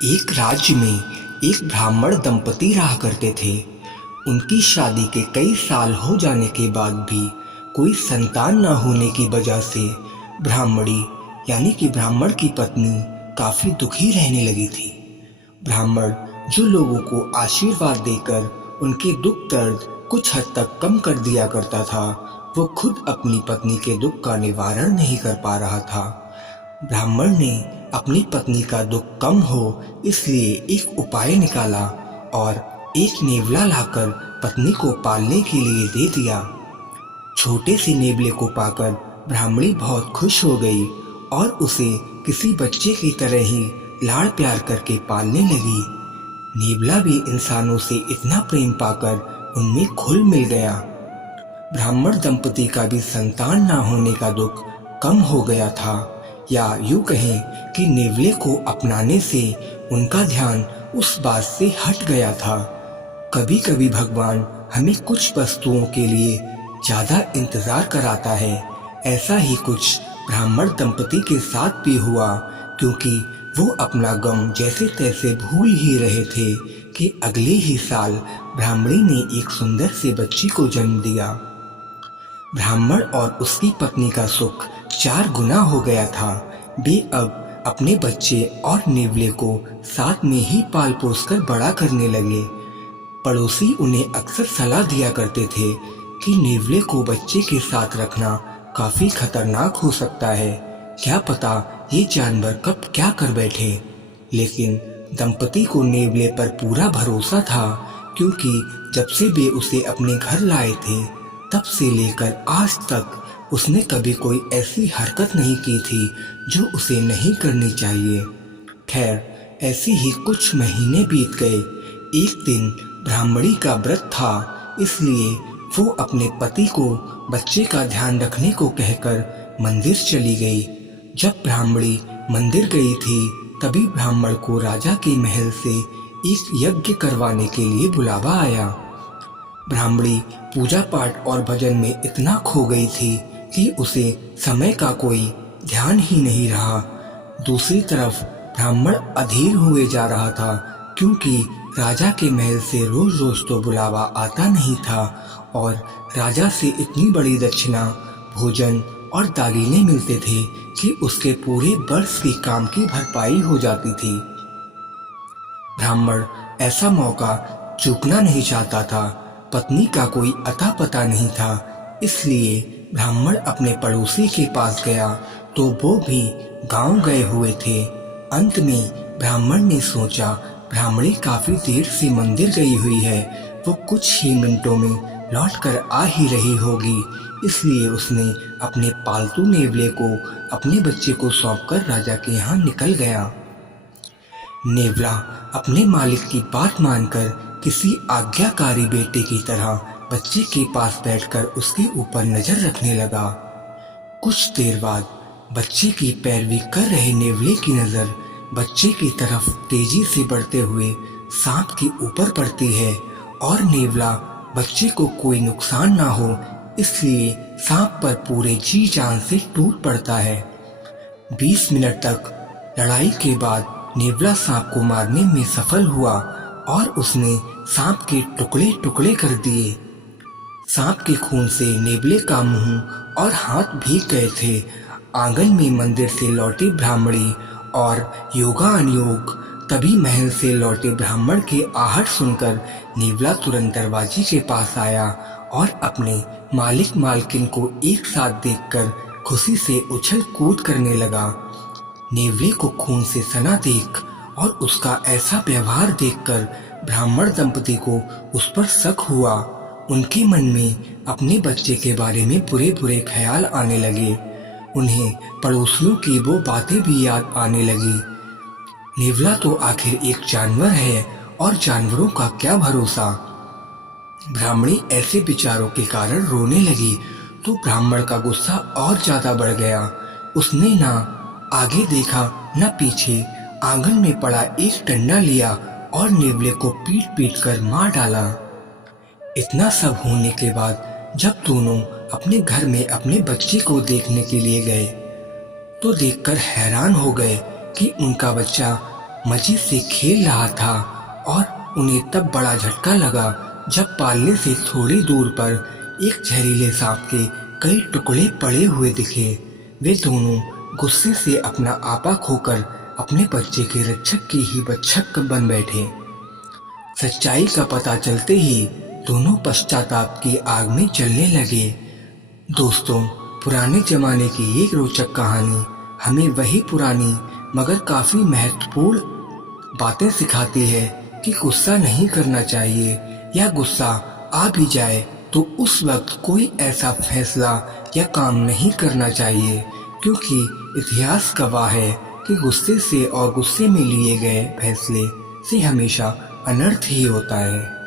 एक राज्य में एक ब्राह्मण दंपति रहा करते थे। उनकी शादी के कई साल हो जाने के बाद भी कोई संतान न होने की वजह से ब्राह्मणी यानी कि ब्राह्मण की पत्नी काफी दुखी रहने लगी थी। ब्राह्मण जो लोगों को आशीर्वाद देकर उनके दुख दर्द कुछ हद तक कम कर दिया करता था, वो खुद अपनी पत्नी के दुख का निवारण नहीं कर पा रहा था। ब्राह्मण ने अपनी पत्नी का दुख कम हो इसलिए एक उपाय निकाला और एक नेवला लाकर पत्नी को पालने के लिए दे दिया। छोटे से नेवले को पाकर ब्राह्मणी बहुत खुश हो गई और उसे किसी बच्चे की तरह ही लाड़ प्यार करके पालने लगी। नेवला भी इंसानों से इतना प्रेम पाकर उनमें घुल मिल गया। ब्राह्मण दंपति का भी संतान ना होने का दुख कम हो गया था, या यूं कहें कि नेवले को अपनाने से उनका ध्यान उस बात से हट गया था। कभी कभी भगवान हमें कुछ वस्तुओं के लिए ज्यादा इंतजार कराता है। ऐसा ही कुछ ब्राह्मण दंपति के साथ भी हुआ, क्योंकि वो अपना गम जैसे तैसे भूल ही रहे थे कि अगले ही साल ब्राह्मणी ने एक सुंदर से बच्ची को जन्म दिया। ब्राह्मण और उसकी पत्नी का सुख 4 गुना हो गया था। वे अब अपने बच्चे और नेवले को साथ में ही पाल पोस कर बड़ा करने लगे। पड़ोसी उन्हें अक्सर सलाह दिया करते थे कि नेवले को बच्चे के साथ रखना काफी खतरनाक हो सकता है, क्या पता ये जानवर कब क्या कर बैठे। लेकिन दंपति को नेवले पर पूरा भरोसा था, क्योंकि जब से वे उसे अपने घर लाए थे तब से लेकर आज तक उसने कभी कोई ऐसी हरकत नहीं की थी जो उसे नहीं करनी चाहिए। खैर, ऐसे ही कुछ महीने बीत गए। एक दिन ब्राह्मणी का व्रत था, इसलिए वो अपने पति को बच्चे का ध्यान रखने को कहकर मंदिर चली गई। जब ब्राह्मणी मंदिर गई थी तभी ब्राह्मण को राजा के महल से एक यज्ञ करवाने के लिए बुलावा आया। ब्राह्मणी पूजा पाठ और भजन में इतना खो गई थी कि उसे समय का कोई ध्यान ही नहीं रहा। दूसरी तरफ ब्राह्मण अधीर हुए जा रहा था, क्योंकि राजा के महल से रोज रोज तो बुलावा आता नहीं था और राजा से इतनी बड़ी दक्षिणा, भोजन और दागीने मिलते थे कि उसके पूरे वर्ष के काम की भरपाई हो जाती थी। ब्राह्मण ऐसा मौका चूकना नहीं चाहता था। पत्नी का कोई अता पता नहीं था, इसलिए ब्राह्मण अपने पड़ोसी के पास गया तो वो भी गांव गए हुए थे। अंत में ब्राह्मण ने सोचा ब्राह्मणी काफी देर से मंदिर गई हुई है, वो कुछ ही मिनटों में लौट कर आ ही रही होगी, इसलिए उसने अपने पालतू नेवले को अपने बच्चे को सौंपकर राजा के यहाँ निकल गया। नेवला अपने मालिक की बात मानकर किसी आज्ञाकारी बेटे की तरह बच्चे के पास बैठकर उसके ऊपर नजर रखने लगा। कुछ देर बाद बच्चे की पैरवी कर रहे नेवले की नजर बच्चे की तरफ तेजी से बढ़ते हुए सांप के ऊपर पड़ती है और नेवला बच्चे को कोई नुकसान ना हो इसलिए सांप पर पूरे जी जान से टूट पड़ता है। 20 मिनट तक लड़ाई के बाद नेवला सांप को मारने में सफल हुआ और उसने सांप के टुकड़े टुकड़े कर दिए। सांप के खून से नेवले का मुंह और हाथ भीग गए थे। आंगन में मंदिर से लौटी ब्राह्मणी और योगा अनियोग तभी महल से लौटे ब्राह्मण के आहट सुनकर नेवला तुरंत दरवाजे के पास आया और अपने मालिक मालकिन को एक साथ देखकर खुशी से उछल कूद करने लगा। नेवले को खून से सना देख और उसका ऐसा व्यवहार देखकर ब्राह्मण दंपति को उस पर शक हुआ। उनके मन में अपने बच्चे के बारे में बुरे बुरे ख्याल आने लगे। उन्हें पड़ोसियों की वो बातें भी याद आने लगी। नेवला तो आखिर एक जानवर है और जानवरों का क्या भरोसा। ब्राह्मणी ऐसे विचारों के कारण रोने लगी तो ब्राह्मण का गुस्सा और ज्यादा बढ़ गया। उसने ना आगे देखा न पीछे, आंगन में पड़ा एक डंडा लिया और नेवले को पीट पीट कर मार डाला। इतना सब होने के बाद जब दोनों अपने घर में अपने बच्चे को देखने के लिए गए तो देखकर हैरान हो गए कि उनका बच्चा मजे से खेल रहा था और उन्हें तब बड़ा झटका लगा जब पालने से थोड़ी दूर पर एक जहरीले सांप के कई टुकड़े पड़े हुए दिखे। वे दोनों गुस्से से अपना आपा खोकर अपने बच्चे के रक्षक की ही बच्छक बन बैठे। सच्चाई का पता चलते ही दोनों पश्चाताप की आग में जलने लगे। दोस्तों, पुराने जमाने की एक रोचक कहानी हमें वही पुरानी मगर काफी महत्वपूर्ण बातें सिखाती है कि गुस्सा नहीं करना चाहिए, या गुस्सा आ भी जाए तो उस वक्त कोई ऐसा फैसला या काम नहीं करना चाहिए, क्योंकि इतिहास गवाह है कि गुस्से से और गुस्से में लिए गए फैसले से हमेशा अनर्थ ही होता है।